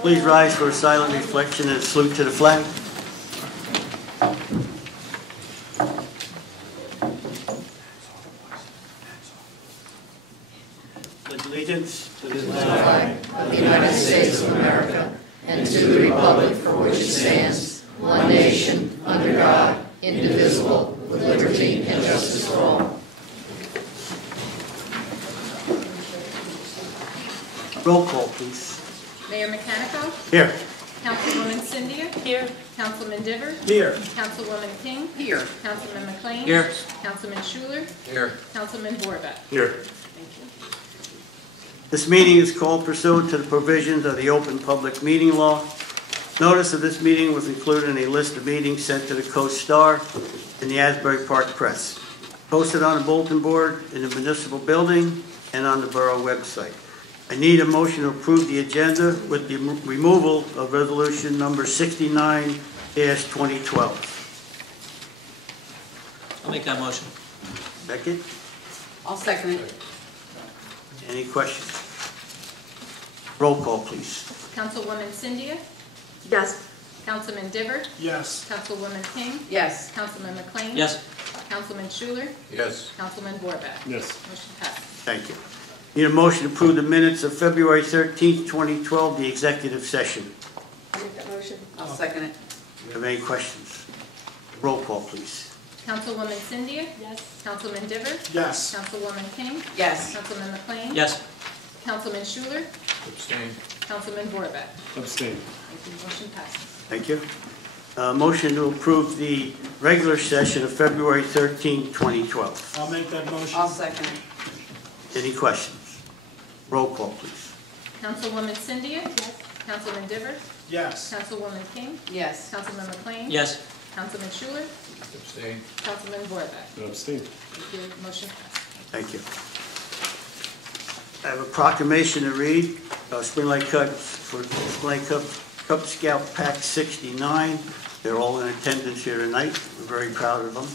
Please rise for a silent reflection and a salute to the flag. Pledge allegiance to the flag of the United States of America and to the republic for which it stands, one nation, under God, indivisible, with liberty and justice for all. Roll call, please. Mayor Mechanico? Here. Councilwoman Cynthia? Here. Councilman Diver? Here. Councilwoman King? Here. Councilman McLean? Here. Councilman Schuler? Here. Councilman Borbeck? Here. Thank you. This meeting is called pursuant to the provisions of the Open Public Meeting Law. Notice of this meeting was included in a list of meetings sent to the Coast Star and the Asbury Park Press, posted on the bulletin board in the municipal building and on the borough website. I need a motion to approve the agenda with the removal of resolution number 69-2012. I'll make that motion. Second? I'll second it. Any questions? Roll call, please. Councilwoman Cynthia? Yes. Councilman Diver? Yes. Councilwoman King? Yes. Councilman McLean? Yes. Councilman Schuler? Yes. Councilman Borbeck? Yes. Motion passes. Thank you. Need a motion to approve the minutes of February 13th, 2012, the executive session. I'll make that motion. I'll second it. Do you have any questions? Roll call, please. Councilwoman Cynthia? Yes. Councilman Diver? Yes. Councilwoman King? Yes. Councilman McLean? Yes. Councilman Schuler? Abstain. Councilman Borbeck? Abstain. Thank you. Motion passes. Thank you. Motion to approve the regular session of February 13th, 2012. I'll make that motion. I'll second it. Any questions? Roll call, please. Councilwoman Cynthia? Yes. Councilman Diver? Yes. Councilwoman King? Yes. Councilman McLean? Yes. Councilman Schuler? Abstain. Councilman Borbeck? Abstain. Thank you. Motion passes. Thank you. I have a proclamation to read. Spring Lake Cub Scout Pack 69. They're all in attendance here tonight. We're very proud of them.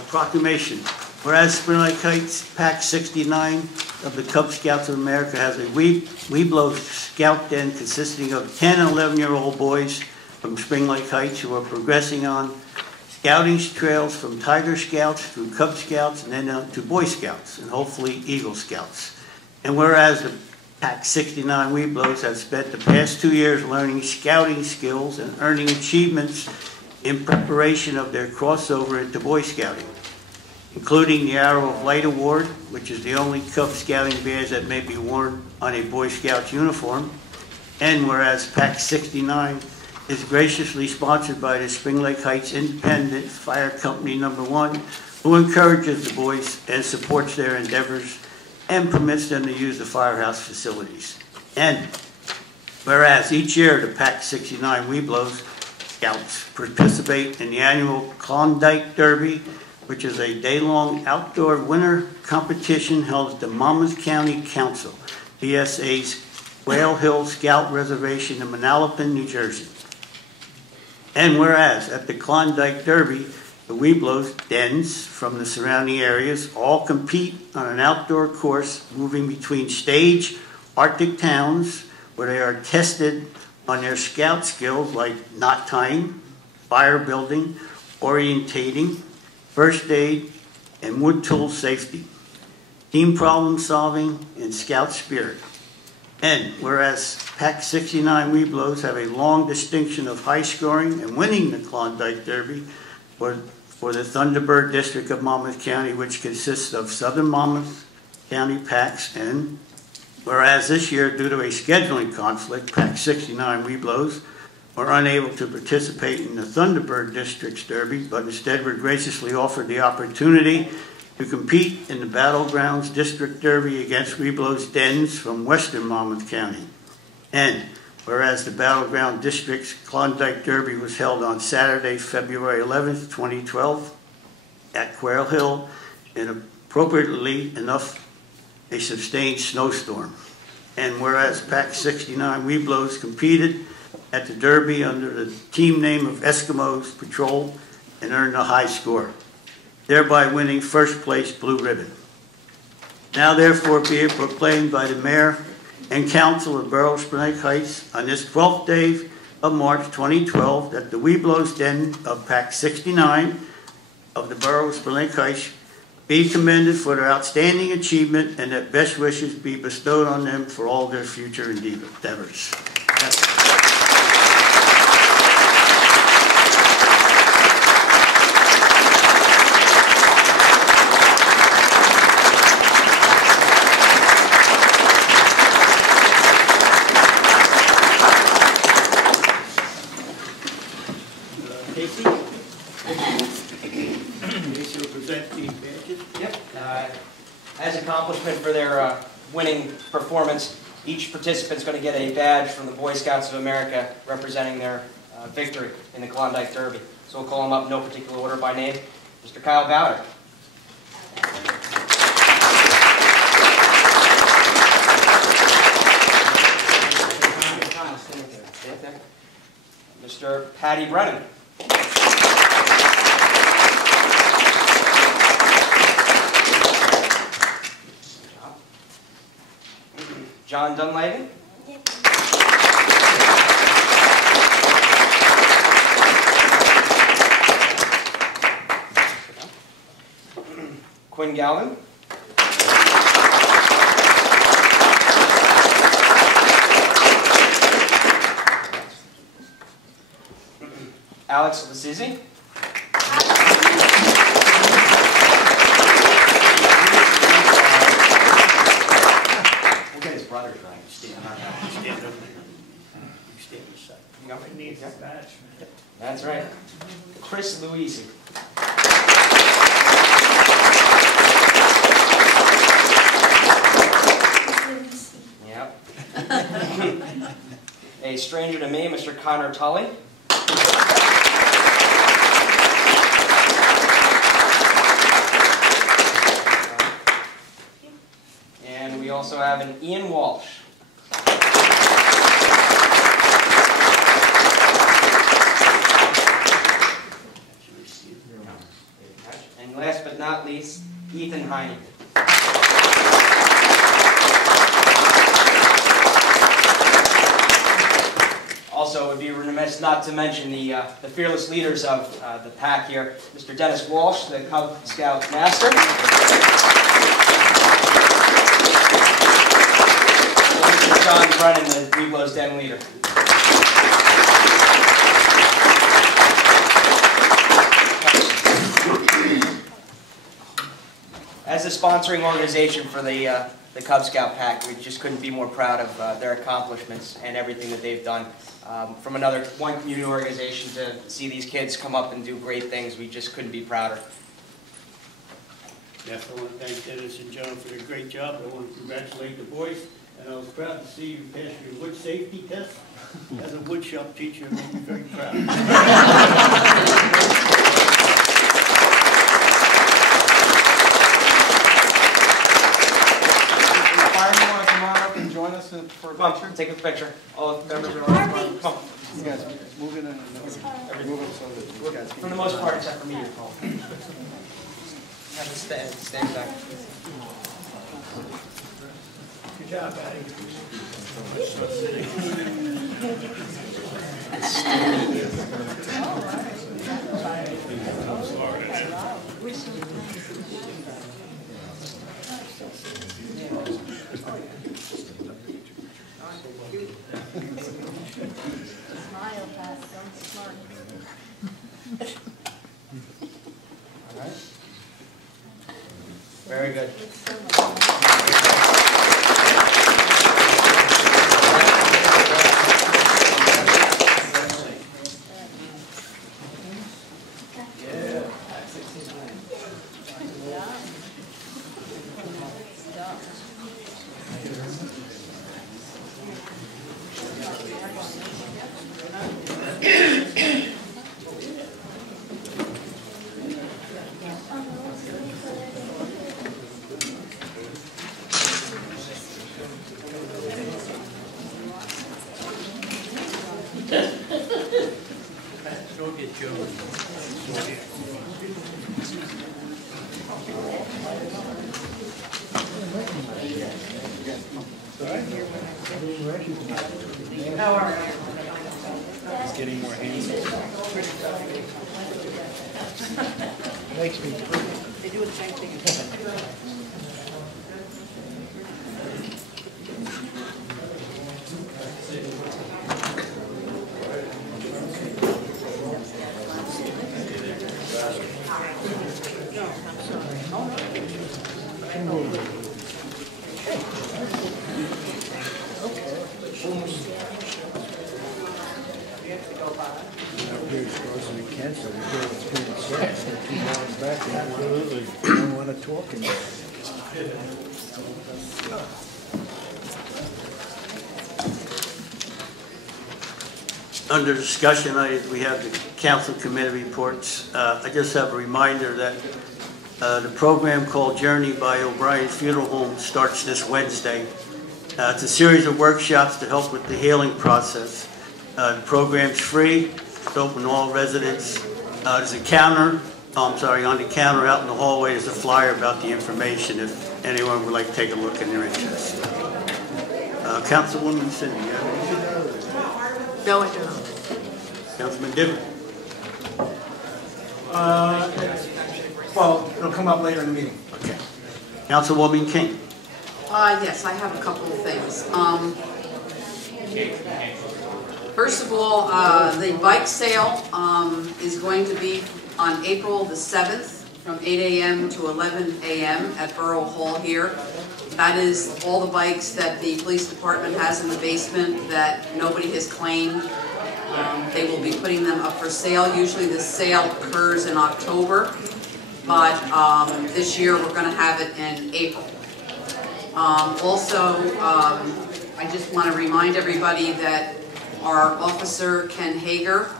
A proclamation. Whereas Spring Lake Heights Pack 69 of the Cub Scouts of America has a Weeblo Scout Den consisting of 10 and 11-year-old boys from Spring Lake Heights who are progressing on scouting trails from Tiger Scouts through Cub Scouts and then to Boy Scouts and hopefully Eagle Scouts. And whereas the Pack 69 Weeblos have spent the past 2 years learning scouting skills and earning achievements in preparation of their crossover into Boy Scouting, including the Arrow of Light Award, which is the only Cub Scouting badge that may be worn on a Boy Scout uniform. And whereas Pack 69 is graciously sponsored by the Spring Lake Heights Independent Fire Company No. 1, who encourages the boys and supports their endeavors and permits them to use the firehouse facilities. And whereas each year the Pack 69 Weeblos Scouts participate in the annual Klondike Derby, which is a day-long outdoor winter competition held at the Monmouth County Council, DSA's Whale Hill Scout Reservation in Manalapan, New Jersey. And whereas at the Klondike Derby, the Weeblos dens from the surrounding areas all compete on an outdoor course moving between stage Arctic towns where they are tested on their scout skills like knot tying, fire building, orientating, first aid, and wood tool safety, team problem solving, and scout spirit. And whereas Pack 69 Weeblos have a long distinction of high scoring and winning the Klondike Derby for the Thunderbird District of Monmouth County, which consists of Southern Monmouth County packs, and whereas this year, due to a scheduling conflict, Pack 69 Weeblos were unable to participate in the Thunderbird District's Derby, but instead were graciously offered the opportunity to compete in the Battlegrounds District Derby against Weeblos dens from Western Monmouth County. And whereas the Battleground District's Klondike Derby was held on Saturday, February 11th, 2012 at Quail Hill, and appropriately enough, a sustained snowstorm. And whereas Pack 69 Weeblos competed at the Derby under the team name of Eskimos Patrol and earned a high score. thereby winning first place blue ribbon. Now therefore be it proclaimed by the Mayor and Council of Borough of Spring Lake Heights on this 12th day of March 2012 that the Webelos Den of Pack 69 of the Borough of Spring Lake Heights be commended for their outstanding achievement and that best wishes be bestowed on them for all their future endeavors. As accomplishment for their winning performance, each participant is going to get a badge from the Boy Scouts of America representing their victory in the Klondike Derby. So we'll call them up in no particular order by name. Mr. Kyle Bowder. Mr. Patty Brennan. John Dunlaven. Quinn Galvin. Alex Lassisi. We'll get his brother trying to stand on that. Stand over there. You stand aside. You got It needs that badge. That's right. Chris Luisi. Yep. A stranger to me, Mr. Connor Tully. And we also have an Ian Walsh. And last but not least, Ethan Heine. Also, it would be remiss not to mention the fearless leaders of the pack here, Mr. Dennis Walsh, the Cub Scout Master. And Mr. John Brennan, the Webelos Den leader. As the sponsoring organization for the Cub Scout Pack, we just couldn't be more proud of their accomplishments and everything that they've done. From one community organization to see these kids come up and do great things, we just couldn't be prouder. Yes, I want to thank Dennis and John for their great job. I want to congratulate the boys, and I was proud to see you pass your wood safety test. As a wood shop teacher, it made me very proud. Join us for a Come picture. on, take a picture. All the members of our come on. You guys move it in and move it so that you guys can. For the most part, except for me, you're Paul. Have to stand back. Good job, Patty. Smile, Pat, don't smart. All right. Very good. He's getting more handsome. Makes me pretty. They do the same thing. Absolutely. I don't want to talk anymore. Under discussion, we have the council committee reports. I just have a reminder that the program called Journey by O'Brien's Funeral Home starts this Wednesday. It's a series of workshops to help with the healing process. The program's free. It's open to all residents. There's a counter. On the counter out in the hallway there's a flyer about the information if anyone would like to take a look in their interest. Councilwoman Cindy, you have anything? No, I don't. Councilman Diver? Well, it'll come up later in the meeting. Okay. Councilwoman King? Yes, I have a couple of things. First of all, the bike sale is going to be on April the 7th from 8 a.m. to 11 a.m. at Borough Hall here. That is all the bikes that the police department has in the basement that nobody has claimed. They will be putting them up for sale. Usually the sale occurs in October, but this year we're going to have it in April. Also, I just want to remind everybody that our officer, Ken Hager,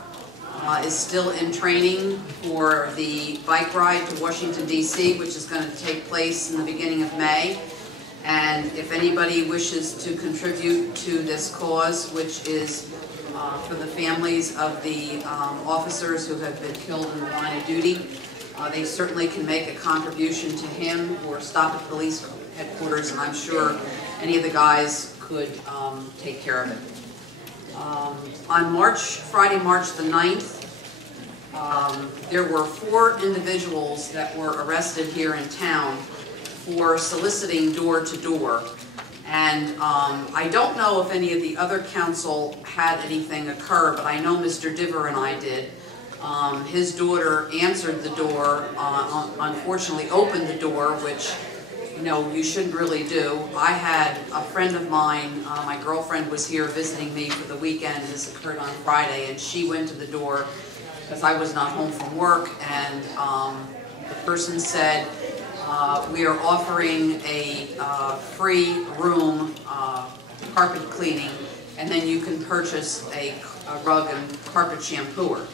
is still in training for the bike ride to Washington, D.C., which is going to take place in the beginning of May. And if anybody wishes to contribute to this cause, which is for the families of the officers who have been killed in the line of duty, they certainly can make a contribution to him or stop at police headquarters, and I'm sure any of the guys could take care of it. On Friday, March the 9th, there were 4 individuals that were arrested here in town for soliciting door-to-door. And I don't know if any of the other council had anything occur, but I know Mr. Diver and I did. His daughter answered the door, unfortunately opened the door, which you shouldn't really do. I had a friend of mine, my girlfriend was here visiting me for the weekend. This occurred on Friday, and she went to the door because I was not home from work, and the person said, we are offering a free room carpet cleaning, and then you can purchase a rug and carpet shampooer.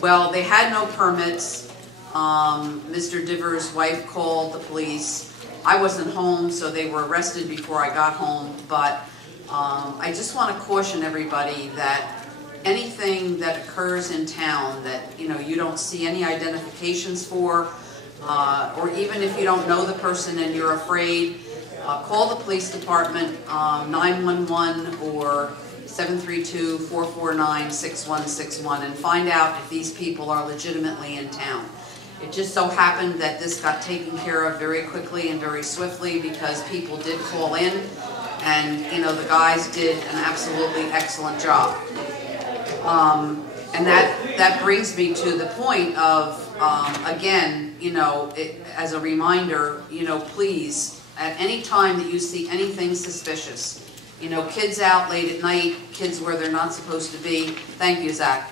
Well, they had no permits. Mr. Diver's wife called the police. I wasn't home, so they were arrested before I got home, but I just want to caution everybody that anything that occurs in town that you don't see any identifications for, or even if you don't know the person and you're afraid, call the police department, 911 or 732-449-6161, and find out if these people are legitimately in town. It just so happened that this got taken care of very quickly and very swiftly because people did call in, and the guys did an absolutely excellent job. And that brings me to the point of, again, as a reminder, please, at any time that you see anything suspicious, kids out late at night, kids where they're not supposed to be, thank you, Zach,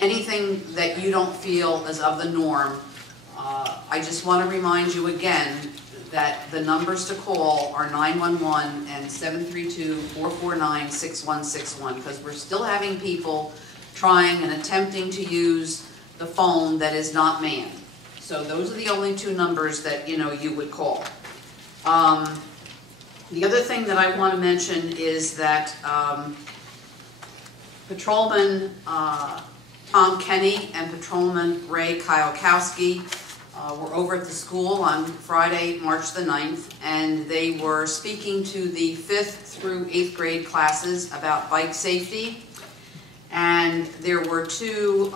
anything that you don't feel is of the norm, I just want to remind you again that the numbers to call are 911 and 732-449-6161, because we're still having people trying and attempting to use the phone that is not manned. So those are the only 2 numbers that you would call. The other thing that I want to mention is that Patrolman Tom Kenny and Patrolman Ray Kayakowski were over at the school on Friday, March the 9th, and they were speaking to the 5th through 8th grade classes about bike safety. And there were two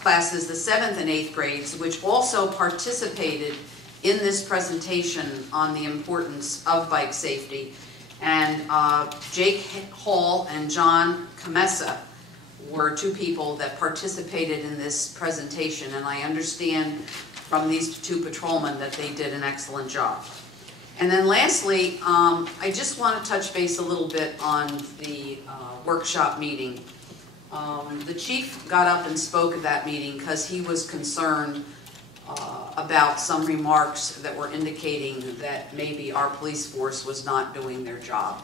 classes, the 7th and 8th grades, which also participated in this presentation on the importance of bike safety. And Jake Hall and John Kamesa were two people that participated in this presentation, and I understand from these two patrolmen that they did an excellent job. And then lastly, I just want to touch base a little bit on the workshop meeting. The chief got up and spoke at that meeting because he was concerned about some remarks that were indicating that maybe our police force was not doing their job.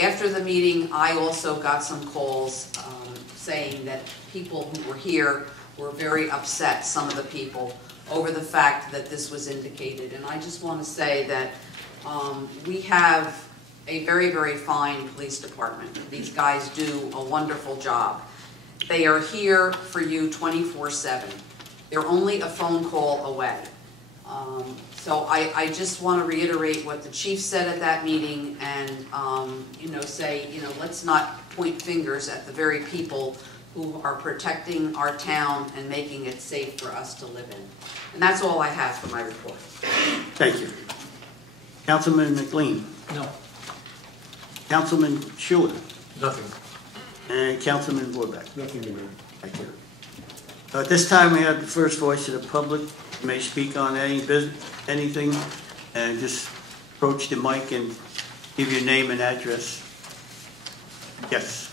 After the meeting, I also got some calls saying that people who were here were very upset, some of the people, over the fact that this was indicated. And I just want to say that we have a very, very fine police department. These guys do a wonderful job. They are here for you 24/7. They're only a phone call away. So I just want to reiterate what the chief said at that meeting and, say, let's not point fingers at the very people who are protecting our town and making it safe for us to live in. And that's all I have for my report. Thank you. Councilman McLean. No. Councilman Schuler. Nothing. And Councilman Vorbeck. Nothing to do. Thank you. At this time, we have the first voice of the public. You may speak on anything, and just approach the mic and give your name and address. Yes.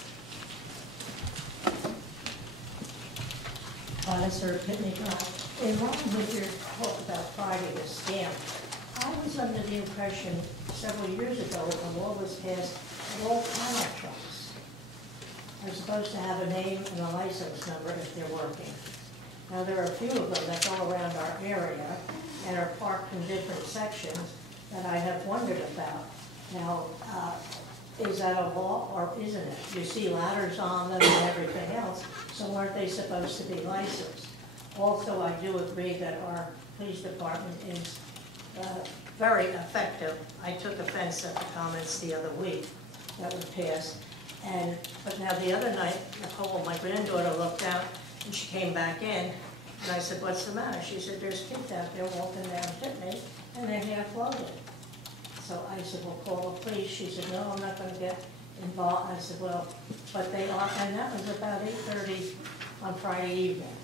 Sir Pitney, in line with your talk about Friday the scam, I was under the impression several years ago when the law was passed that all panel trucks are supposed to have a name and a license number if they're working. Now, there are a few of them that go around our area and are parked in different sections that I have wondered about. Now, is that a law or isn't it? You see ladders on them and everything else, so aren't they supposed to be licensed? Also, I do agree that our police department is very effective. I took offense at the comments the other week that were passed. But now the other night, Nicole, my granddaughter, looked out and she came back in and I said, "What's the matter?" She said, "There's kids out there walking down Pitney and they're half loaded." So I said, "Well, call the police." She said, "No, I'm not going to get involved." I said, "Well, but they are," and that was about 8:30 on Friday evening.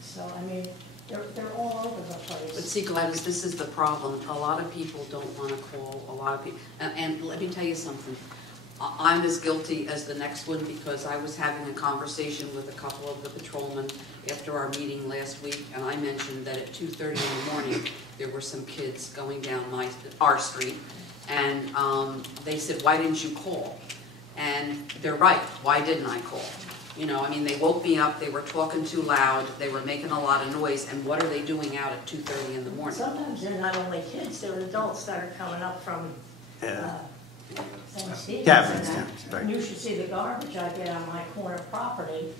So, I mean, they're all over the place. But see, Gladys, this is the problem. A lot of people don't want to call, a lot of people, and let me tell you something. I'm as guilty as the next one because I was having a conversation with a couple of the patrolmen after our meeting last week, and I mentioned that at 2:30 in the morning, there were some kids going down our street, and they said, "Why didn't you call?" And they're right. Why didn't I call? They woke me up, they were talking too loud, they were making a lot of noise, and what are they doing out at 2:30 in the morning? Sometimes they're not only kids, they're adults that are coming up from St. Stephen's. Taverns, right. And you should see the garbage I get on my corner property.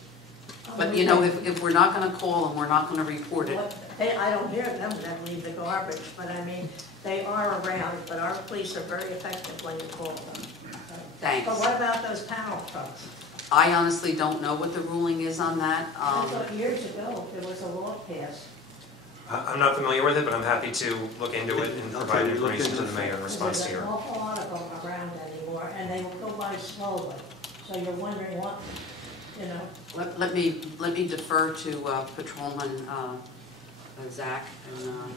But if we're not going to call and we're not going to report it. I don't hear them that leave the garbage, but they are around, but our police are very effective when you call them. Thanks. But what about those panel trucks? I honestly don't know what the ruling is on that. I thought years ago there was a law passed. I'm not familiar with it, but I'm happy to look into it and provide information to the mayor in response to There's your... an awful lot of them around anymore, and they will go by slowly. So you're wondering what, Let me defer to Patrolman Zach and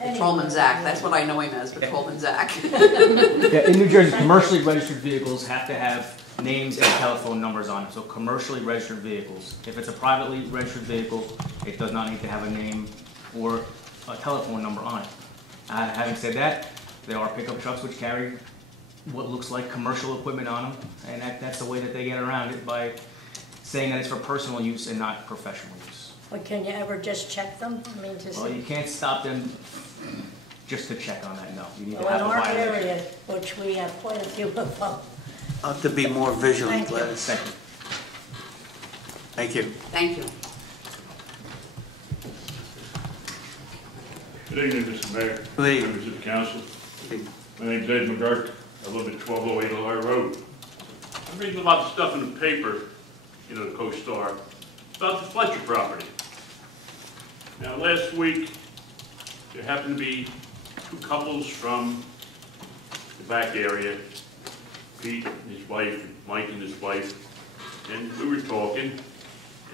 Patrolman Zach. That's what I know him as, Patrolman Zach. Yeah, in New Jersey, commercially registered vehicles have to have names and telephone numbers on it. So commercially registered vehicles. If it's a privately registered vehicle, it does not need to have a name or a telephone number on it. Having said that, there are pickup trucks which carry what looks like commercial equipment on them, and that's the way that they get around it, by saying that it's for personal use and not professional use. but can you ever just check them? Well, you can't stop them just to check on that, no. You need to Well, have in a our violation. area, which we have quite a few of them. I'll have to be more vigilant, Thank you. Gladys. Thank you. Thank you. Thank you. Good evening, Mr. Mayor, Good evening. members of the council. My name's Ed McGurk. I live at 1208 Lawyer Road. I'm reading a lot of stuff in the paper, you know, the Co-Star, about the Fletcher property. Now, last week, there happened to be two couples from the back area, Pete and his wife, and Mike and his wife, and we were talking,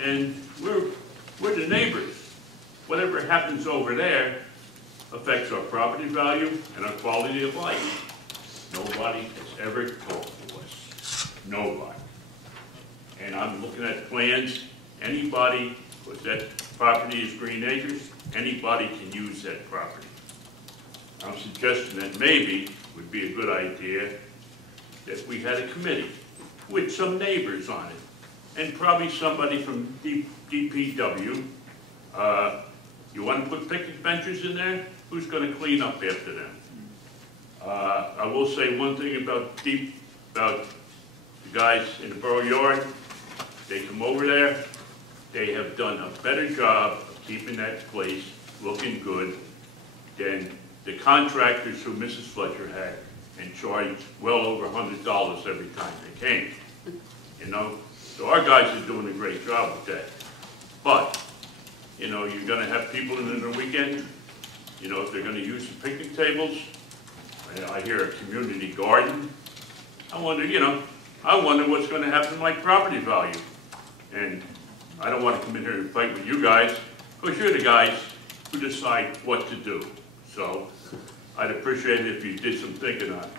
and we're the neighbors. Whatever happens over there affects our property value and our quality of life. Nobody has ever talked to us. Nobody. And I'm looking at plans. Anybody, because that property is Green Acres, anybody can use that property. I'm suggesting that maybe would be a good idea that we had a committee with some neighbors on it, and probably somebody from DPW. You want to put picnic benches in there? Who's going to clean up after them? I will say one thing about the guys in the Borough yard. They come over there. They have done a better job of keeping that place looking good than the contractors who Mrs. Fletcher had, and charged well over $100 every time they came. You know, so our guys are doing a great job with that. But you know, you're going to have people in the weekend, you know, if they're going to use the picnic tables. I hear a community garden. I wonder, you know, I wonder what's going to happen to my property value. And I don't want to come in here and fight with you guys, because you're the guys who decide what to do. So I'd appreciate it if you did some thinking on it.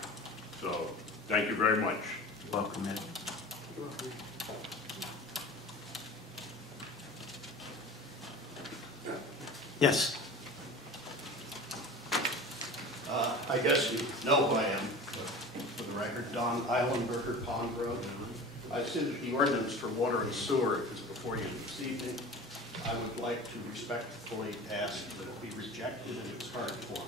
So thank you very much. Welcome, Ed. Yes. I guess you know who I am, for the record, Don Eilenberger, Pond Road. I see that the ordinance for water and sewer is before you this evening. I would like to respectfully ask that it be rejected in its current form.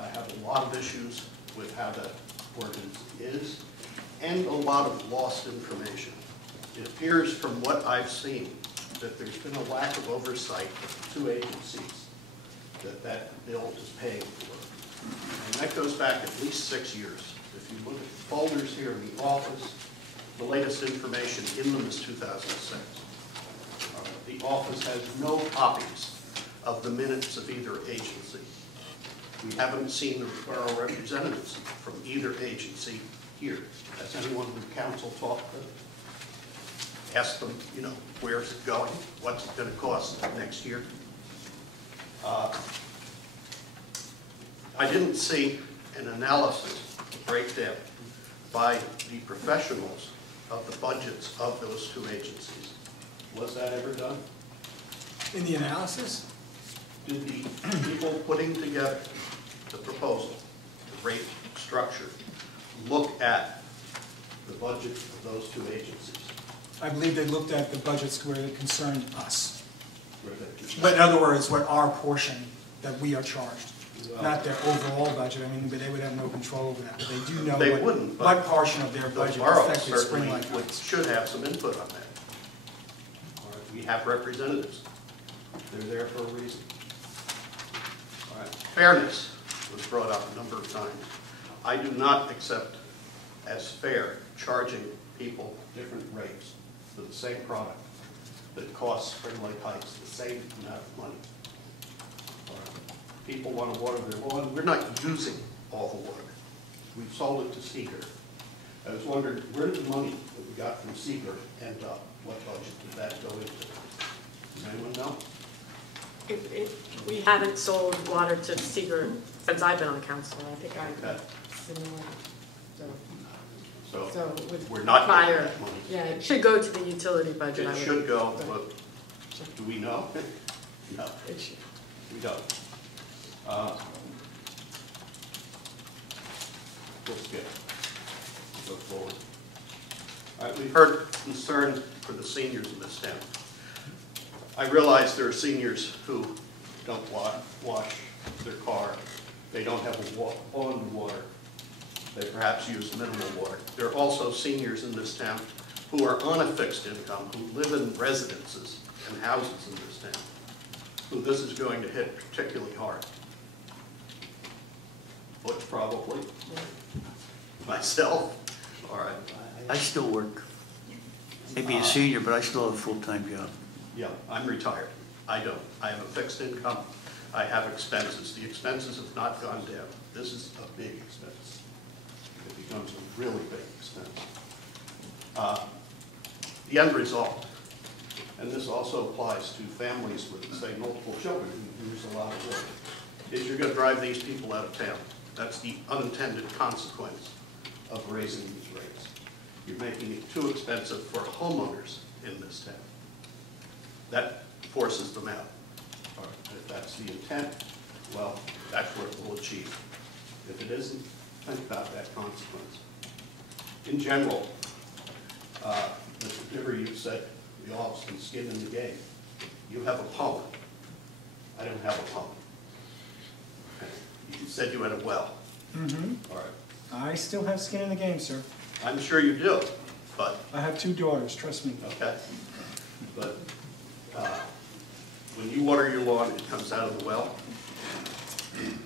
I have a lot of issues with how that ordinance is, and a lot of lost information. It appears from what I've seen that there's been a lack of oversight of two agencies that bill is paying for. And that goes back at least 6 years. If you look at the folders here in the office, the latest information in them is 2006. The office has no copies of the minutes of either agency. We haven't seen the borough representatives from either agency here. Has anyone from council talked to them? Ask them, you know, where's it going? What's it going to cost next year? I didn't see an analysis, a breakdown by the professionals of the budgets of those two agencies. Was that ever done? In the analysis? Did the people putting together the proposal, the rate structure, look at the budget of those two agencies? I believe they looked at the budgets where it concerned us. But in other words, what our portion that we are charged, not their overall budget. I mean, but they would have no control over that. But they do know what portion of their budget affected Spring Lake Heights. Should have some input on that. We have representatives. They're there for a reason. All right. Fairness was brought up a number of times. I do not accept as fair charging people different rates for the same product that costs Spring Lake Heights the same amount of money. People want to water their lawn. We're not using all the water. We've sold it to Seeger. I was wondering, where did the money that we got from Seeger end up? What budget did that go into? Does anyone know? We haven't sold water to Seeger since I've been on council. I think I've similar. So with we're not fire, getting that money. Yeah, it should go to the utility budget. It should go, but do we know? No, it should. We don't. We'll skip. Go forward. All right, we've heard concern for the seniors in this town. I realize there are seniors who don't wash their car. They don't have a lawn water. They perhaps use minimal water. There are also seniors in this town who are on a fixed income, who live in residences and houses in this town. who this is going to hit particularly hard? Butch, probably. Myself? All right. I still work. Maybe a senior, but I still have a full-time job. Yeah, I'm retired. I don't. I have a fixed income. I have expenses. The expenses have not gone down. This is a big expense. It becomes a really big expense. The end result, and this also applies to families with, say, multiple children who use a lot of water, is you're going to drive these people out of town. That's the unintended consequence of raising these rates. You're making it too expensive for homeowners in this town. That forces them out. All right. If that's the intent, well, that's what it will achieve. If it isn't, think about that consequence. In general, Mr. Diver, you said we all have some skin in the game. You have a pump. I don't have a pump. Okay. You said you had a well. Mm-hmm. All right. I still have skin in the game, sir. I'm sure you do, but... I have 2 daughters, trust me. Okay. But when you water your lawn, it comes out of the well.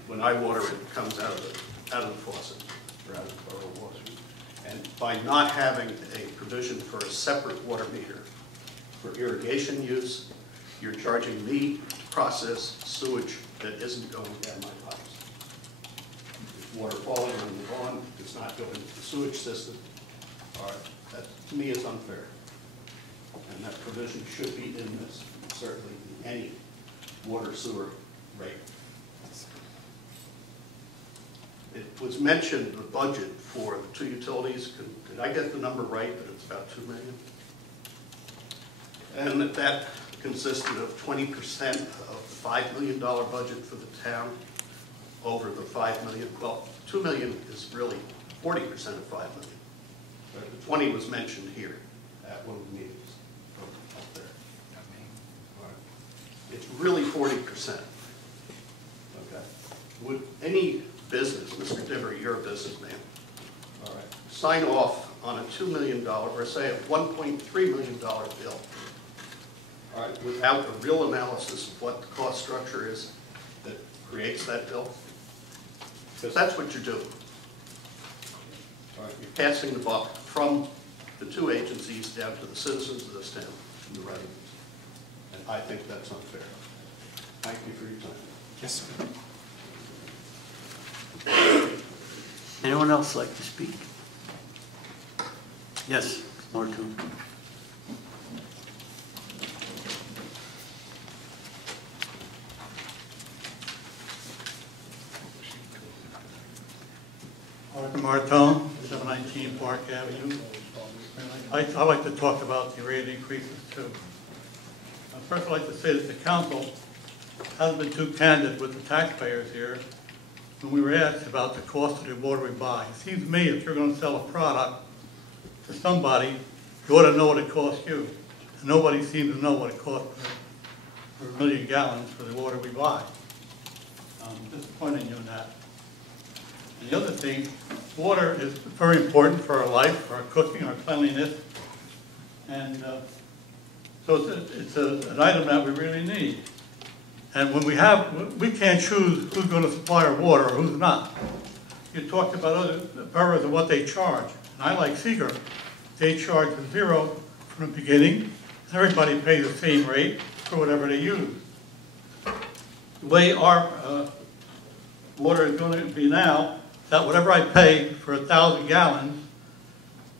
When I water it, it comes out of the faucet, or out of the borough water. And by not having a provision for a separate water meter for irrigation use, you're charging me to process sewage that isn't going down my pipes. If water falling on the lawn does not go into the sewage system, all right, that to me is unfair. And that provision should be in this, certainly in any water sewer rate. It was mentioned the budget for the 2 utilities. Did I get the number right that it's about $2 million? And that consisted of 20% of the $5 million budget for the town over the $5 million. Well, $2 million is really 40% of $5 million. The 20 was mentioned here at one of the meetings up there. It's really 40%. Okay. Would any business, Mr. Diver, you're a businessman, all right, sign off on a $2 million or say a $1.3 million bill, all right, without a real analysis of what the cost structure is that creates that bill? Because that's what you're doing. All right, you're passing the buck from the 2 agencies down to the citizens of this town and the residents. And I think that's unfair. Thank you for your time. Yes, sir. Anyone else like to speak? Yes, Martin. Martin Martone, 719 Park Avenue. I'd like to talk about the rate increases too. First, I'd like to say that the council hasn't been too candid with the taxpayers here when we were asked about the cost of the water we buy. It seems to me if you're going to sell a product to somebody, you ought to know what it costs you. And nobody seems to know what it costs for a million gallons for the water we buy. I'm disappointed in you in that. And the other thing, water is very important for our life, for our cooking, our cleanliness. And so it's an item that we really need. And when we can't choose who's going to supply our water or who's not. You talked about other boroughs and what they charge. And I like Seager. They charge $0 from the beginning. Everybody pays the same rate for whatever they use. The way our water is going to be now, that whatever I pay for 1,000 gallons,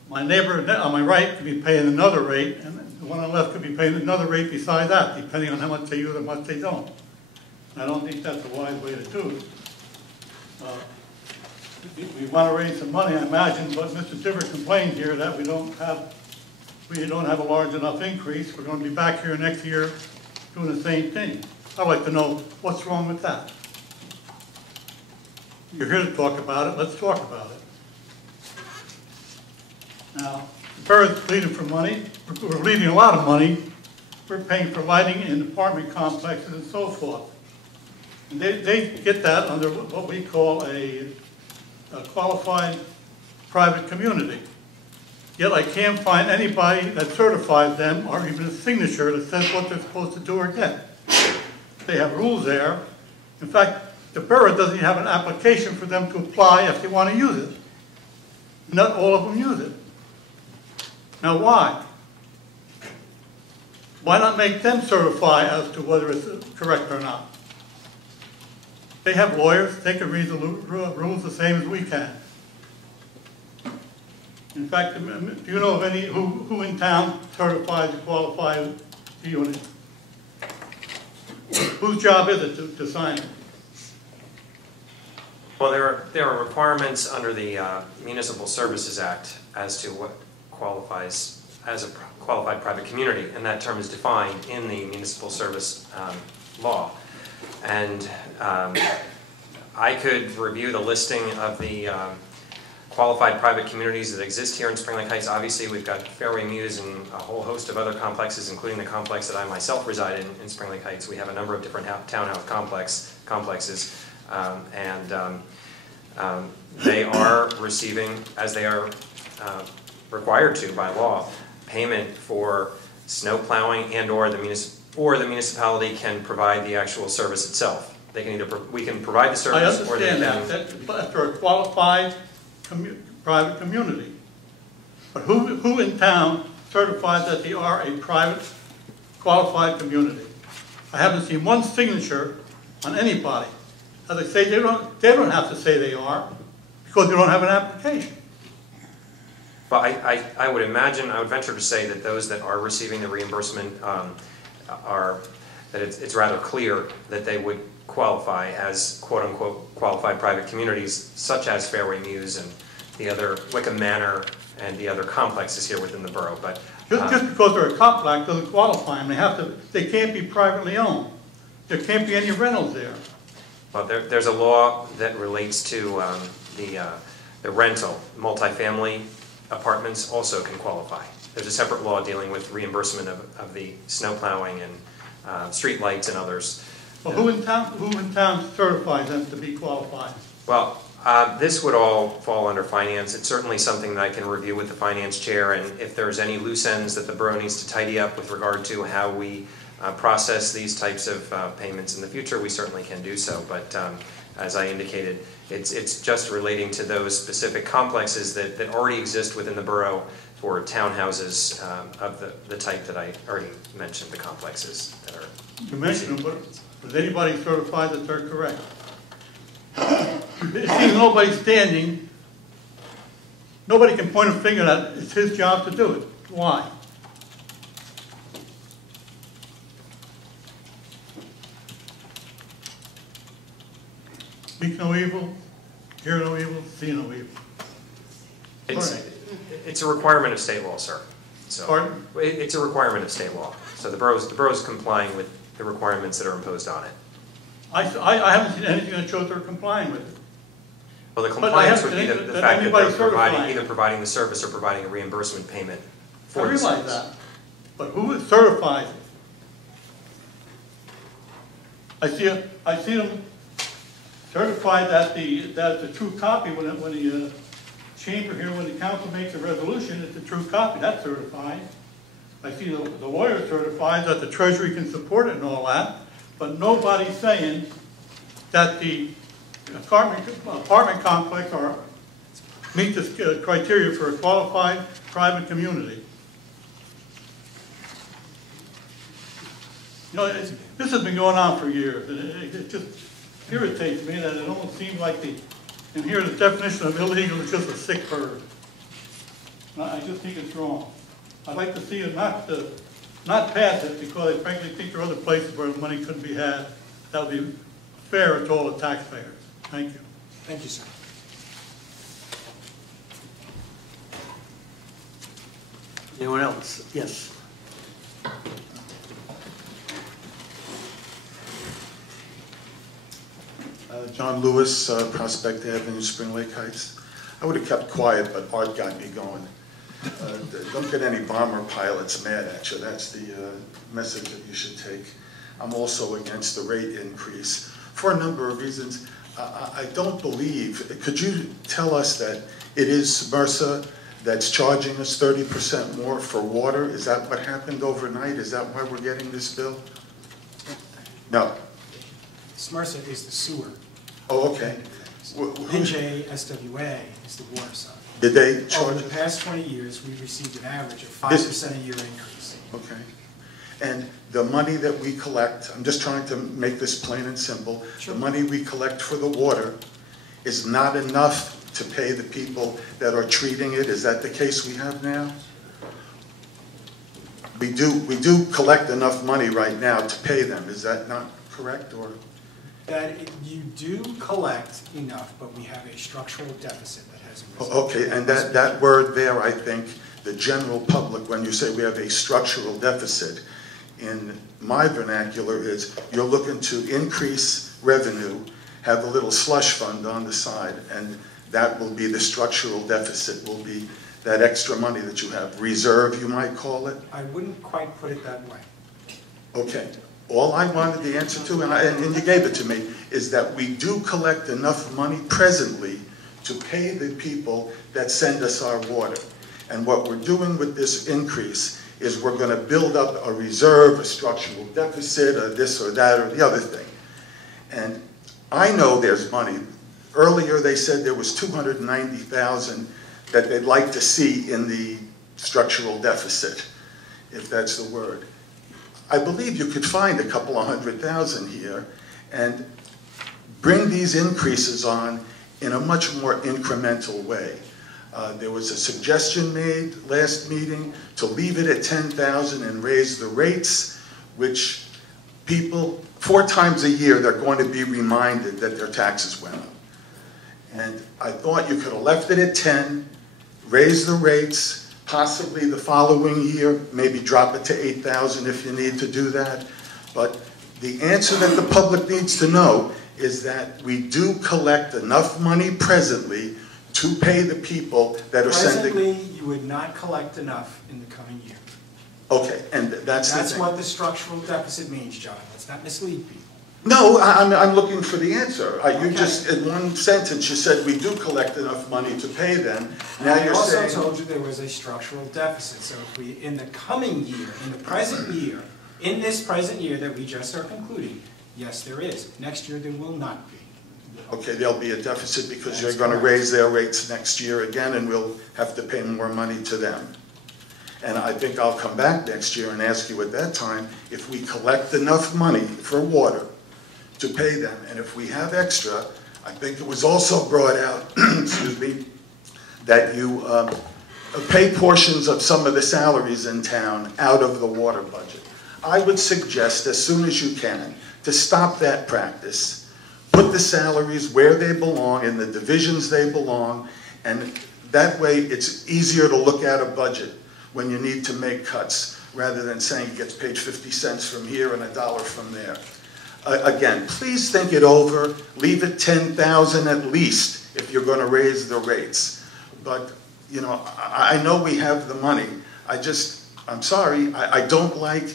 my neighbor on my right could be paying another rate, and the one on the left could be paying another rate beside that, depending on how much they use and how much they don't. And I don't think that's a wise way to do it. We want to raise some money, I imagine, but Mr. Tiver complained here that we don't have a large enough increase. We're going to be back here next year doing the same thing. I'd like to know what's wrong with that. You're here to talk about it. Let's talk about it. Now, the borough's pleading for money. We're bleeding a lot of money. We're paying for lighting in apartment complexes and so forth. And they get that under what we call a qualified private community. Yet I can't find anybody that certifies them or even a signature that says what they're supposed to do or get. they have rules there. In fact, the borough doesn't even have an application for them to apply if they want to use it. Not all of them use it. Now why? Why not make them certify as to whether it's correct or not? They have lawyers, they can read the rules the same as we can. In fact, do you know of any, who in town certifies and qualifies the unit? Whose job is it to sign it? Well, there are requirements under the Municipal Services Act as to what qualifies as a qualified private community, and that term is defined in the municipal service law. And I could review the listing of the qualified private communities that exist here in Spring Lake Heights. Obviously, we've got Fairway Mews and a whole host of other complexes, including the complex that I myself reside in Spring Lake Heights. We have a number of different townhouse complexes, they are receiving, as they are required to by law, payment for snow plowing and/or the municipality can provide the actual service itself. They can either we can provide the service, or they can. I understand that for a qualified private community, but who in town certifies that they are a private qualified community? I haven't seen one signature on anybody. As I say, they don't have to say they are because they don't have an application. Well, I would imagine, I would venture to say that those that are receiving the reimbursement that it's rather clear that they would qualify as quote-unquote qualified private communities, such as Fairway Mews and the other Wickham Manor and the other complexes here within the borough. But just because they're a complex doesn't qualify them. They can't be privately owned. There can't be any rentals there. Well, there's a law that relates to the rental. Multifamily apartments also can qualify. There's a separate law dealing with reimbursement of the snow plowing and street lights and others. Well, who in town certifies them to be qualified? Well, this would all fall under finance. It's certainly something that I can review with the finance chair, and if there's any loose ends that the borough needs to tidy up with regard to how we process these types of payments in the future, we certainly can do so. But as I indicated, it's just relating to those specific complexes that already exist within the borough for townhouses of the type that I already mentioned, the complexes that are. You mentioned them, but is anybody certified that they're correct? It seems nobody's standing. Nobody can point a finger that it's his job to do it. Why? Speak no evil, hear no evil, see no evil. It's a requirement of state law, sir. So Pardon? It's a requirement of state law. So the borough's complying with the requirements that are imposed on it. I haven't seen anything that shows they're complying with it. Well, the compliance would be the fact that they're either providing the service or providing a reimbursement payment for the service. I realize that, but who certifies it? I see them certify that it's a true copy when the chamber here, when the council makes a resolution, it's a true copy. That's certified. I see the lawyer certifies that the treasury can support it and all that, but nobody's saying that the apartment complex meet the criteria for a qualified private community. You know, this has been going on for years, and it just irritates me that it almost seems like and here the definition of illegal is just a sick bird. I just think it's wrong. I'd like to see it not pass it because I frankly think there are other places where the money couldn't be had. That would be fair to all the taxpayers. Thank you. Thank you, sir. Anyone else? Yes. John Lewis, Prospect Avenue, Spring Lake Heights. I would have kept quiet, but Art got me going. Don't get any bomber pilots mad at you. That's the message that you should take. I'm also against the rate increase for a number of reasons. I don't believe, could you tell us that it is MRSA that's charging us 30% more for water? Is that what happened overnight? Is that why we're getting this bill? No. SMRSA is the sewer. Oh, okay. NJSWA is the water side. Did they charge Over the us? past 20 years, we've received an average of 5% a year increase. Okay. And the money that we collect, I'm just trying to make this plain and simple. Sure. The money we collect for the water is not enough to pay the people that are treating it. Is that the case we have now? We do collect enough money right now to pay them. Is that not correct, or? That you do collect enough, but we have a structural deficit that hasn't risen. Okay, and that word there, I think, the general public, when you say we have a structural deficit, in my vernacular is you're looking to increase revenue, have a little slush fund on the side, and that will be the structural deficit, will be that extra money that you have. Reserve, you might call it? I wouldn't quite put it that way. Okay. All I wanted the answer to, and you gave it to me, is that we do collect enough money presently to pay the people that send us our water. And what we're doing with this increase is we're going to build up a reserve, a structural deficit, or this or that or the other thing. And I know there's money. Earlier they said there was $290,000 that they'd like to see in the structural deficit, if that's the word. I believe you could find a couple of $100,000 here and bring these increases on in a much more incremental way. There was a suggestion made last meeting to leave it at $10,000 and raise the rates, which people, 4 times a year, they're going to be reminded that their taxes went up. And I thought you could have left it at 10, raise the rates, possibly the following year, maybe drop it to 8,000 if you need to do that. But the answer that the public needs to know is that we do collect enough money presently to pay the people that are sending. Presently, you would not collect enough in the coming year. Okay, and that's the thing. What the structural deficit means, John. Let's not mislead people. No, I'm looking for the answer. You Okay. just, in one sentence, you said we do collect enough money to pay them. Now you're saying. I also told you there was a structural deficit. So if we, in the coming year, in the present year, in this present year that we just are concluding, yes, there is. Next year, there will not be. Okay, there'll be a deficit because you're going to raise their rates next year again, and we'll have to pay more money to them. And I think I'll come back next year and ask you at that time if we collect enough money for water to pay them. And if we have extra, I think it was also brought out, excuse me, that you pay portions of some of the salaries in town out of the water budget. I would suggest, as soon as you can, to stop that practice. Put the salaries where they belong, in the divisions they belong, and that way it's easier to look at a budget when you need to make cuts, rather than saying it gets paid 50 cents from here and $1 from there. Again, please think it over. Leave it 10,000 at least if you're going to raise the rates. But, you know, I know we have the money. I'm sorry, I don't like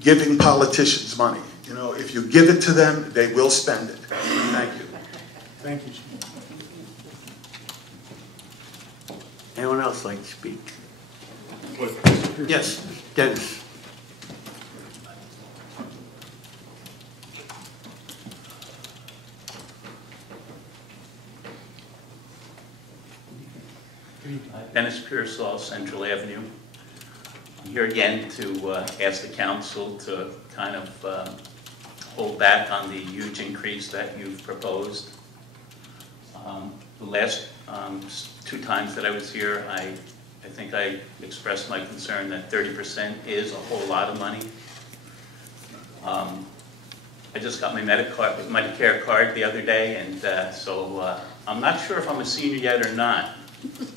giving politicians money. You know, if you give it to them, they will spend it. Thank you. Thank you. Anyone else like to speak? Yes, Dennis. Dennis Pearsall, Central Avenue. I'm here again to ask the council to kind of hold back on the huge increase that you've proposed. The last 2 times that I was here, I think I expressed my concern that 30% is a whole lot of money. I just got my Medicare card the other day, and so I'm not sure if I'm a senior yet or not.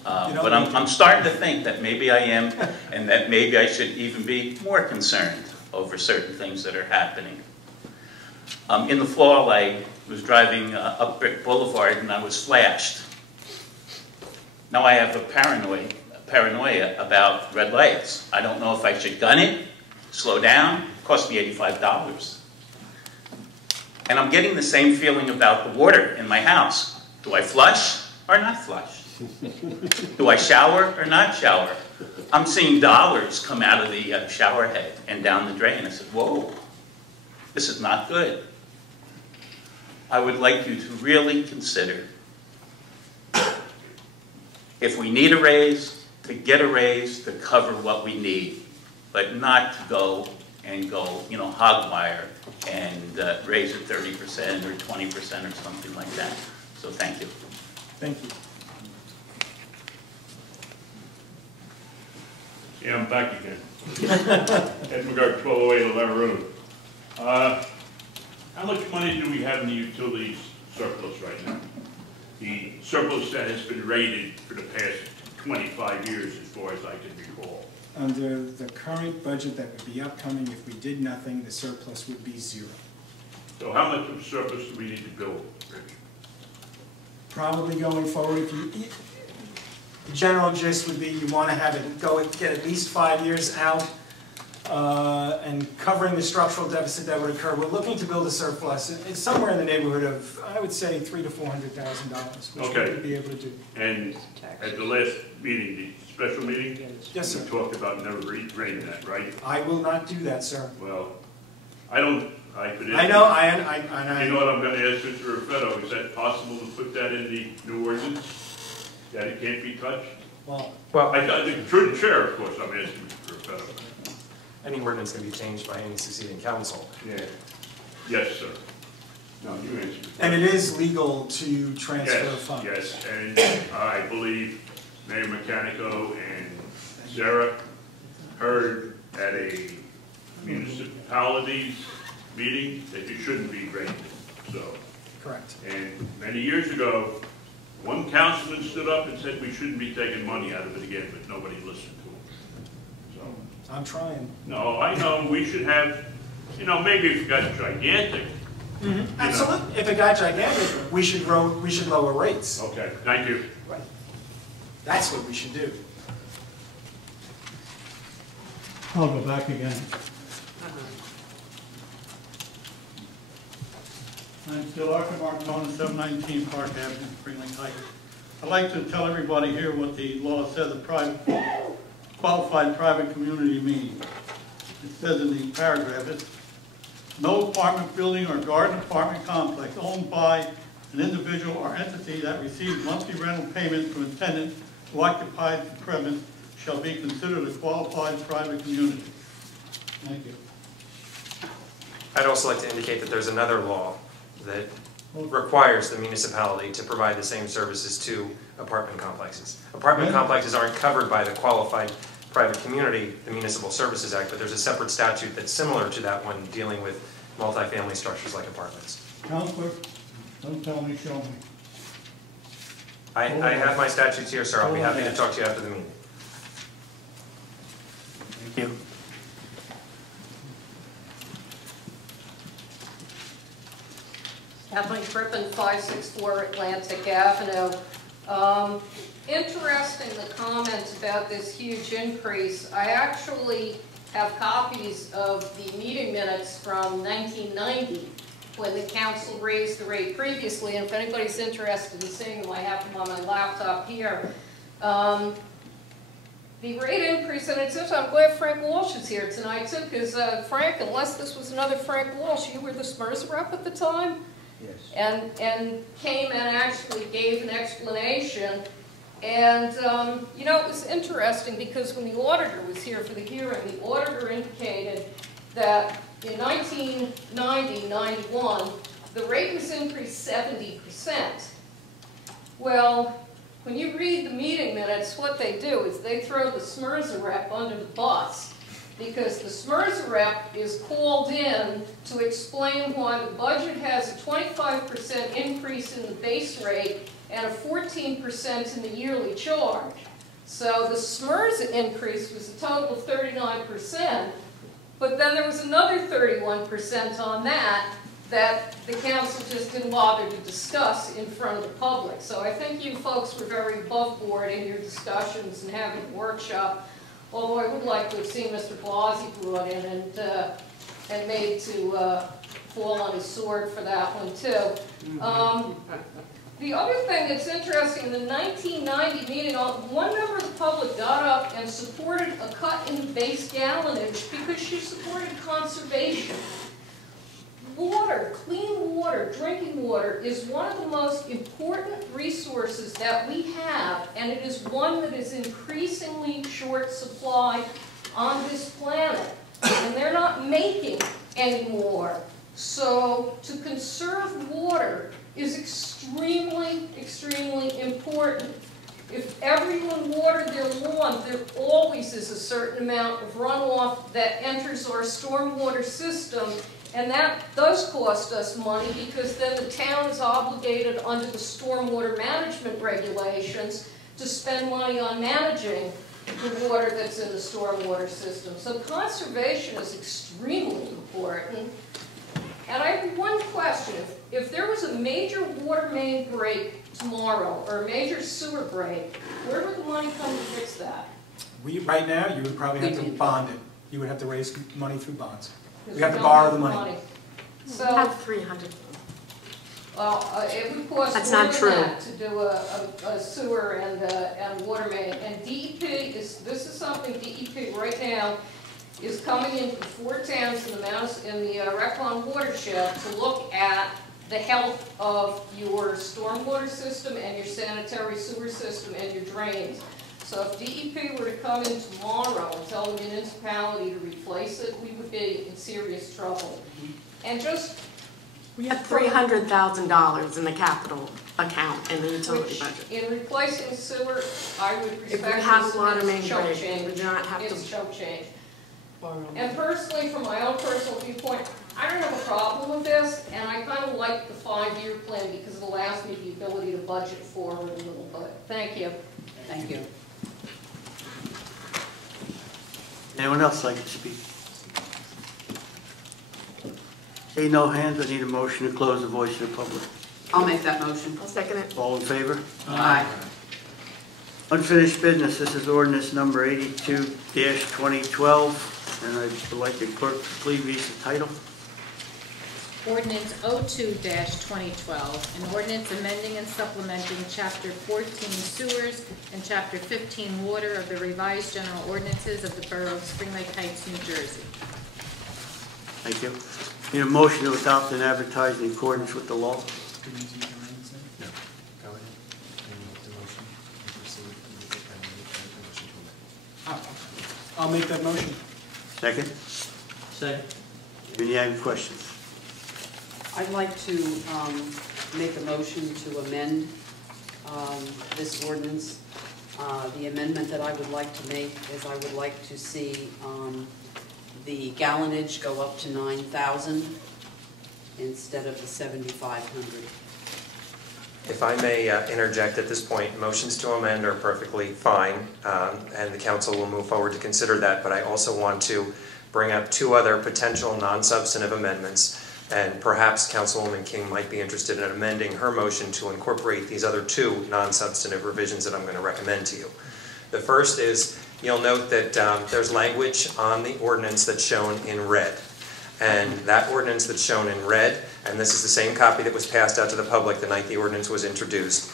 But I'm starting to think that maybe I am, and that maybe I should even be more concerned over certain things that are happening. In the fall, I was driving up Brick Boulevard and I was flashed. Now I have a paranoia about red lights. I don't know if I should gun it, slow down. It cost me $85. And I'm getting the same feeling about the water in my house. Do I flush or not flush? Do I shower or not shower? I'm seeing dollars come out of the shower head and down the drain. I said, whoa, this is not good. I would like you to really consider, if we need a raise, to get a raise to cover what we need, but not to go, you know, hog wire and raise it 30% or 20% or something like that. So thank you. Thank you. Yeah, I'm back again. Ed McGurk, 1208 Lara Road. How much money do we have in the utilities surplus right now? The surplus that has been rated for the past 25 years, as far as I can recall. Under the current budget that would be upcoming, if we did nothing, the surplus would be 0. So how much of surplus do we need to build, Rich? Probably going forward, if you, the general gist would be you want to have it get at least 5 years out and covering the structural deficit that would occur. We're looking to build a surplus. It's somewhere in the neighborhood of, I would say, $300,000 to $400,000, which we would be able to do. And at the last meeting, the special meeting? Yes, sir. We talked about never draining that, right? I will not do that, sir. Well, I don't, I could... I know, You know what I'm going to ask Mr. Raffetto, is that possible to put that in the new ordinance? That it can't be touched? Well, I think through the chair, of course, I'm asking Mr. Raffetto. any ordinance can be changed by any succeeding council. Yeah. Yes, sir. No, you answered. And it is legal to transfer funds. Yes, and I believe Mayor Mechanico and Sarah heard at a municipality's meeting that you shouldn't be granted, so. Correct. And many years ago, one councilman stood up and said we shouldn't be taking money out of it again, but nobody listened to him. So. I'm trying. No, I know, we should have, you know, maybe if it got gigantic. Mm-hmm. Absolutely. If it got gigantic, we should lower rates. Okay, thank you. Right. That's what we should do. I'll go back again. I'm still Arthur Martone, 719 Park Avenue, Spring Lake Heights. I'd like to tell everybody here what the law says a qualified private community means. It says in the paragraph, it's no apartment building or garden apartment complex owned by an individual or entity that receives monthly rental payments from a tenant who occupies the premise shall be considered a qualified private community. Thank you. I'd also like to indicate that there's another law that requires the municipality to provide the same services to apartment complexes. Apartment complexes aren't covered by the qualified private community, the Municipal Services Act, but there's a separate statute that's similar to that one dealing with multifamily structures like apartments. Counselor, don't tell me, show me. I have my statutes here, sir. I'll be happy to talk to you after the meeting. Thank you. Kathleen Crippen, 564 Atlantic Avenue. Interesting, the comments about this huge increase. I actually have copies of the meeting minutes from 1990 when the council raised the rate previously, and if anybody's interested in seeing them, I have them on my laptop here. The rate increase, and I'm glad Frank Walsh is here tonight too, because Frank, unless this was another Frank Walsh, you were the SMERS rep at the time? Yes. And came and actually gave an explanation. And, you know, it was interesting because when the auditor was here for the hearing, the auditor indicated that in 1990-91, the rate was increased 70%. Well, when you read the meeting minutes, what they do is they throw the SMERS rep under the bus, because the SMERS rep is called in to explain why the budget has a 25% increase in the base rate and a 14% in the yearly charge. So the SMERS increase was a total of 39%, but then there was another 31% on that the council just didn't bother to discuss in front of the public. So I think you folks were very above board in your discussions and having a workshop, although I would like to have seen Mr. Blasey brought in and made to fall on his sword for that one too. The other thing that's interesting, in the 1990 meeting, one member of the public got up and supported a cut in the base gallonage because she supported conservation. Water, clean water, drinking water is one of the most important resources that we have, and it is one that is increasingly short supply on this planet. And they're not making any more. So to conserve water is extremely, extremely important. If everyone watered their lawn, there always is a certain amount of runoff that enters our stormwater system, and that does cost us money because then the town is obligated under the stormwater management regulations to spend money on managing the water that's in the stormwater system. So conservation is extremely important. And I have one question. If there was a major water main break tomorrow, or a major sewer break, where would the money come to fix that? Right now, you would probably have to bond it. You would have to raise money through bonds. Because You have we to don't borrow have the money. So, Have 300. well, it would cost That's more not than true. that to do a sewer and water main. And DEP this is something DEP right now is coming into the 4 towns in the Recon watershed to look at the health of your stormwater system and your sanitary sewer system and your drains. So if DEP were to come in tomorrow and tell the municipality to replace it, we would be in serious trouble. And just We have $300,000 in the capital account in the utility which, budget. in replacing sewer, I would If we respectly have a water submit main it's chump break, change. we do not have It's to chump change. borrow. And personally, from my own personal viewpoint, I don't have a problem with this, and I kind of like the 5-year plan because it allows me the ability to budget forward a little bit. Thank you. Thank you. Anyone else like to speak? See no hands, I need a motion to close the voice of the public. I'll make that motion. I'll second it. All in favor? Aye. Unfinished business, this is ordinance number 82-2012, and I'd like the clerk to please read the title. Ordinance 02-2012, an ordinance amending and supplementing Chapter 14 Sewers and Chapter 15 Water of the revised general ordinances of the Borough of Spring Lake Heights, New Jersey. Thank you. Need a motion to adopt and advertise in accordance with the law. No. Go ahead and make the motion and proceed and make the motion to amend. I'll make that motion. Second? Second. Any other questions? I'd like to make a motion to amend this ordinance. The amendment that I would like to make is I would like to see the gallonage go up to 9,000 instead of the 7,500. If I may interject at this point, motions to amend are perfectly fine, and the council will move forward to consider that, but I also want to bring up 2 other potential non-substantive amendments, and perhaps Councilwoman King might be interested in amending her motion to incorporate these other 2 non-substantive revisions that I'm going to recommend to you. The first is, you'll note that there's language on the ordinance that's shown in red. And that ordinance that's shown in red, and this is the same copy that was passed out to the public the night the ordinance was introduced.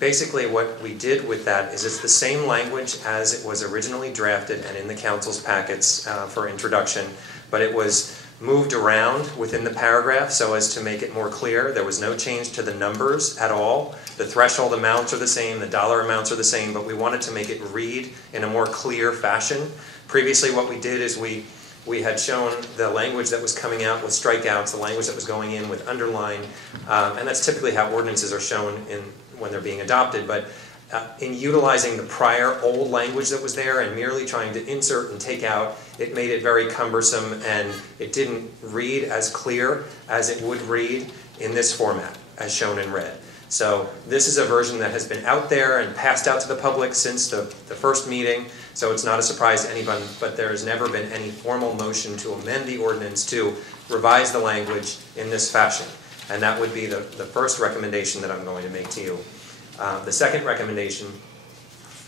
Basically what we did with that is it's the same language as it was originally drafted and in the council's packets for introduction, but it was moved around within the paragraph so as to make it more clear. There was no change to the numbers at all. The threshold amounts are the same, the dollar amounts are the same, but we wanted to make it read in a more clear fashion. Previously what we did is we had shown the language that was coming out with strikeouts, the language that was going in with underline, and that's typically how ordinances are shown when they're being adopted. But in utilizing the prior old language that was there and merely trying to insert and take out, it made it very cumbersome and it didn't read as clear as it would read in this format, as shown in red. So this is a version that has been out there and passed out to the public since the first meeting, so it's not a surprise to anyone, but there has never been any formal motion to amend the ordinance to revise the language in this fashion. And that would be the first recommendation that I'm going to make to you. The second recommendation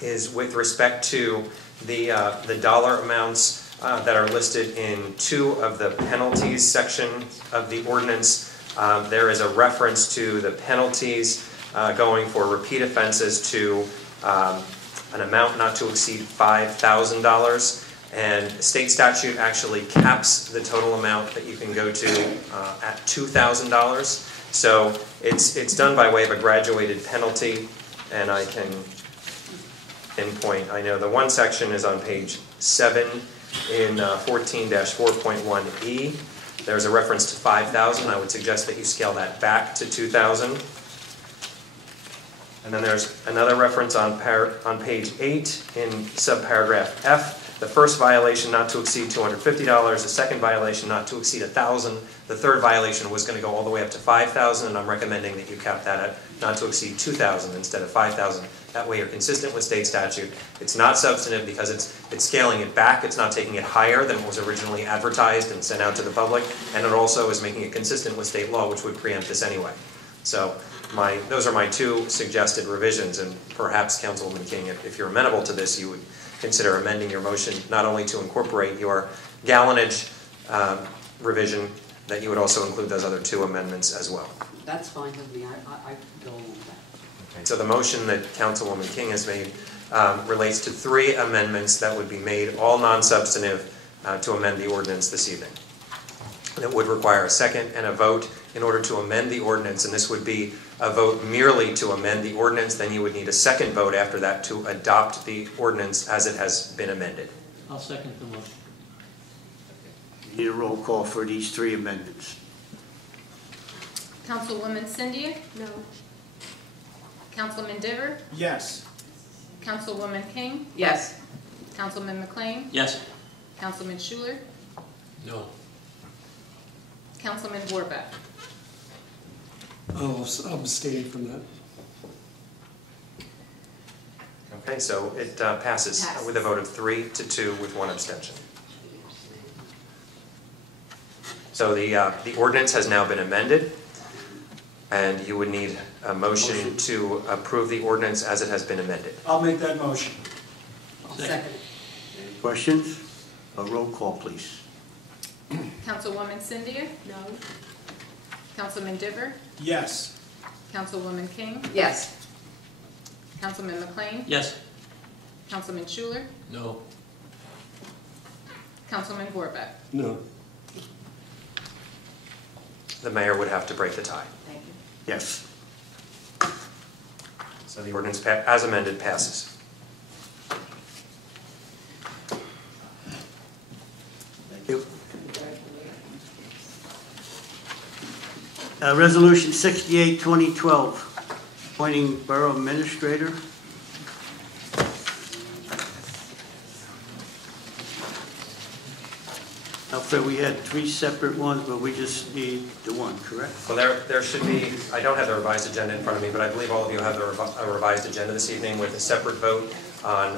is with respect to the dollar amounts that are listed in 2 of the penalties section of the ordinance. There is a reference to the penalties going for repeat offenses to an amount not to exceed $5,000. And state statute actually caps the total amount that you can go to at $2,000. So it's done by way of a graduated penalty, and I can pinpoint. I know the one section is on page 7 in 14-4.1E. There's a reference to 5,000. I would suggest that you scale that back to 2,000. And then there's another reference on page 8 in subparagraph F. The first violation not to exceed $250, the second violation not to exceed $1,000, the third violation was going to go all the way up to $5,000, and I'm recommending that you cap that at not to exceed $2,000 instead of $5,000. That way you're consistent with state statute. It's not substantive because it's scaling it back. It's not taking it higher than what was originally advertised and sent out to the public, and it also is making it consistent with state law, which would preempt this anyway. So those are my two suggested revisions, and perhaps Councilwoman King, if you're amenable to this, you would consider amending your motion not only to incorporate your gallonage revision, that you would also include those other two amendments as well. That's fine with me. I go along with that. Okay. So the motion that Councilwoman King has made relates to 3 amendments that would be made, all non-substantive, to amend the ordinance this evening. That would require a second and a vote in order to amend the ordinance, and this would be a vote merely to amend the ordinance. Then you would need a second vote after that to adopt the ordinance as it has been amended. I'll second the motion. Need a roll call for these 3 amendments. Councilwoman Cynthia? No. Councilman Diver? Yes. Councilwoman King? Yes. Councilman McLean? Yes. Councilman Schuler? No. Councilman Borbeck? I'll abstain from that. Okay, so it passes with a vote of 3-2 with 1 abstention. So the ordinance has now been amended, and you would need a motion to approve the ordinance as it has been amended. I'll make that motion. Second. Questions? A roll call, please. Councilwoman Cynthia? No. Councilman Diver? Yes. Councilwoman King? Yes. Councilman McLean? Yes. Councilman Schuler? No. Councilman Borbeck? No. The mayor would have to break the tie. Thank you. Yes. So the ordinance as amended passes. Thank you. Resolution 68, 2012, appointing Borough Administrator. Alfred, we had 3 separate ones, but we just need the one, correct? Well, there should be, I don't have the revised agenda in front of me, but I believe all of you have a revised agenda this evening with a separate vote on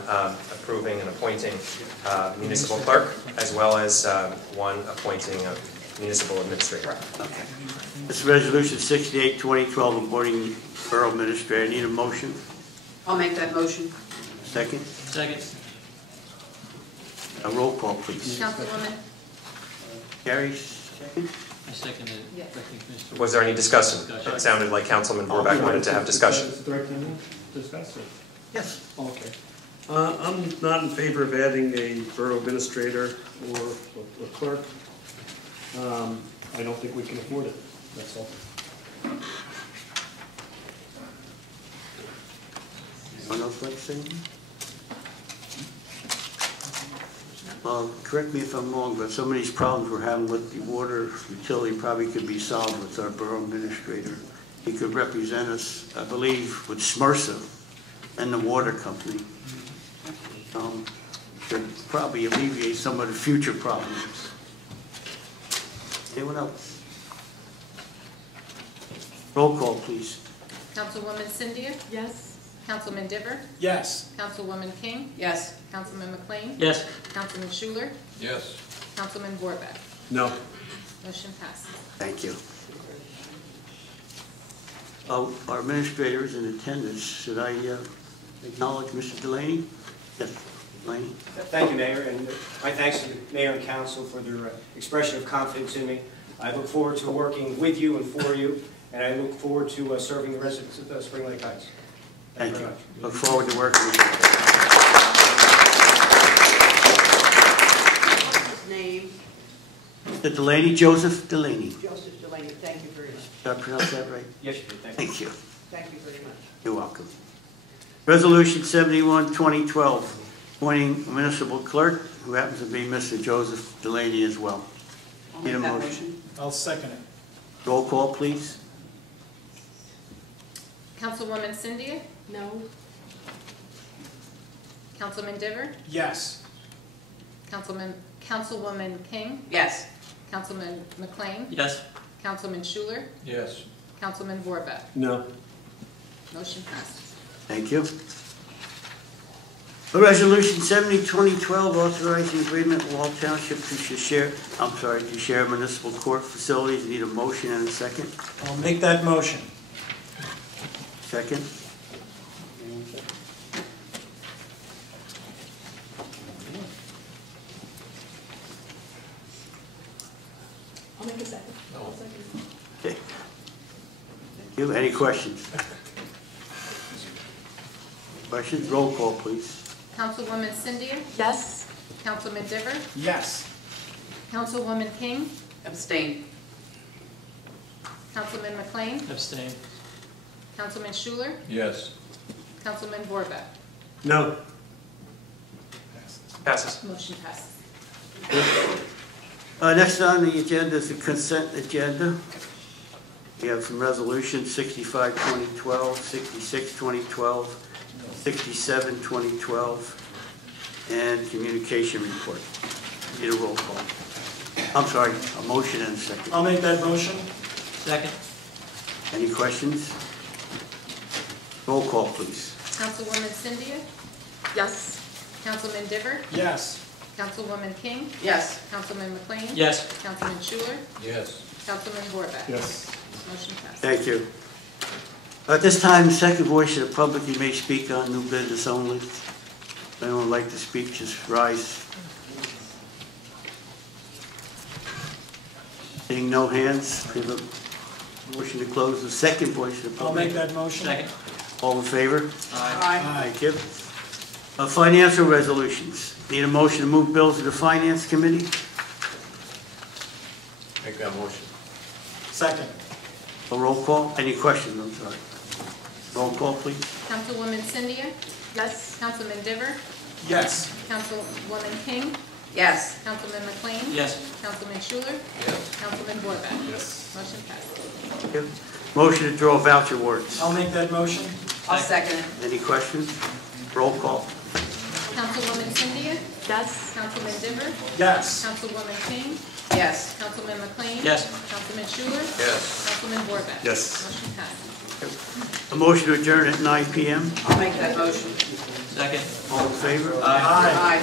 approving and appointing municipal clerk, as well as one appointing a municipal administrator. Okay. This is Resolution 68, 2012, appointing Borough Administrator. Need a motion? I'll make that motion. Second? Second. A roll call, please. Councilwoman? Gary, second? I second it. Yes. Was there any discussion? It sounded like Councilman Borbeck wanted to have discussion. Is it the right time to discuss it? Yes. Okay. I'm not in favor of adding a borough administrator or a clerk. I don't think we can afford it, that's all. Anyone else like to say anything? Correct me if I'm wrong, but some of these problems we're having with the water utility probably could be solved with our borough administrator. He could represent us, I believe, with SMRSA and the water company. Could probably alleviate some of the future problems. Anyone else? Roll call, please. Councilwoman Cynthia? Yes. Councilman Diver? Yes. Councilwoman King? Yes. Councilman McLean? Yes. Councilman Schuler? Yes. Councilman Borbeck? No. Motion passes. Thank you. Our administrator is in attendance. Should I acknowledge Mr. Delaney? Yes, Delaney. Thank you, Mayor, and my thanks to the Mayor and Council for their expression of confidence in me. I look forward to working with you and for you, and I look forward to serving the residents of Spring Lake Heights. Thank you. Look forward to working with you. The Delaney, Joseph Delaney. Joseph Delaney, thank you very much. Did I pronounce that right? Yes, you did, thank you. Thank you. Thank you very much. You're welcome. Resolution 71, 2012, appointing municipal clerk, who happens to be Mr. Joseph Delaney as well. I'll Need make a that motion? motion. I'll second it. Roll call, please. Councilwoman Cynthia? No. Councilman Diver? Yes. Councilwoman King? Yes. Councilman McLean? Yes. Councilman Schuler? Yes. Councilman Vorback? No. Motion passes. Thank you. Resolution 70, 2012, authorizing agreement with Wall Township to share municipal court facilities. Need a motion and a second. I'll make that motion. Second. I'll make a second. I'll second. Okay. Thank you. Any questions? Questions? Roll call, please. Councilwoman Cynthia? Yes. Councilman Diver? Yes. Councilwoman King? Abstain. Councilman McLean? Abstain. Councilman Schuler? Yes. Councilman Vorback? No. Passes. Motion passes. Next on the agenda is the consent agenda. We have some resolutions, 65, 2012, 66, 2012, 67, 2012, and communication report. Need a roll call. I'm sorry, a motion and a second. I'll make that motion. Second. Any questions? Roll call, please. Councilwoman Cynthia? Yes. Councilman Diver? Yes. Councilwoman King? Yes. Councilman McLean? Yes. Councilman Schuler? Yes. Councilman Vorback? Yes. Motion passes. Thank you. At this time, the second voice of the public, you may speak on new business only. If anyone would like to speak, just rise. Seeing no hands, we have a motion to close the second voice of the I'll public. make that motion. Second. All in favor? Aye. Thank you. Financial resolutions. Need a motion to move bills to the Finance Committee? Make that motion. Second. A roll call? Any questions? I'm sorry. Roll call, please. Councilwoman Cynthia? Yes. Councilman Diver? Yes. Councilwoman King? Yes. Councilman McLean? Yes. Councilman Schuler? Yes. Councilman Vorback? Yes. Motion passes. Thank you. Motion to draw voucher warrants. I'll make that motion. I'll second it. Any questions? Roll call. Councilwoman Cynthia? Yes. Councilman Diver? Yes. Councilwoman King? Yes. Councilman McLean? Yes. Councilman Schuler? Yes. Councilman Vorback? Yes. Motion passes. A motion to adjourn at 9 p.m. I'll make that motion. Second. All in favor? Aye.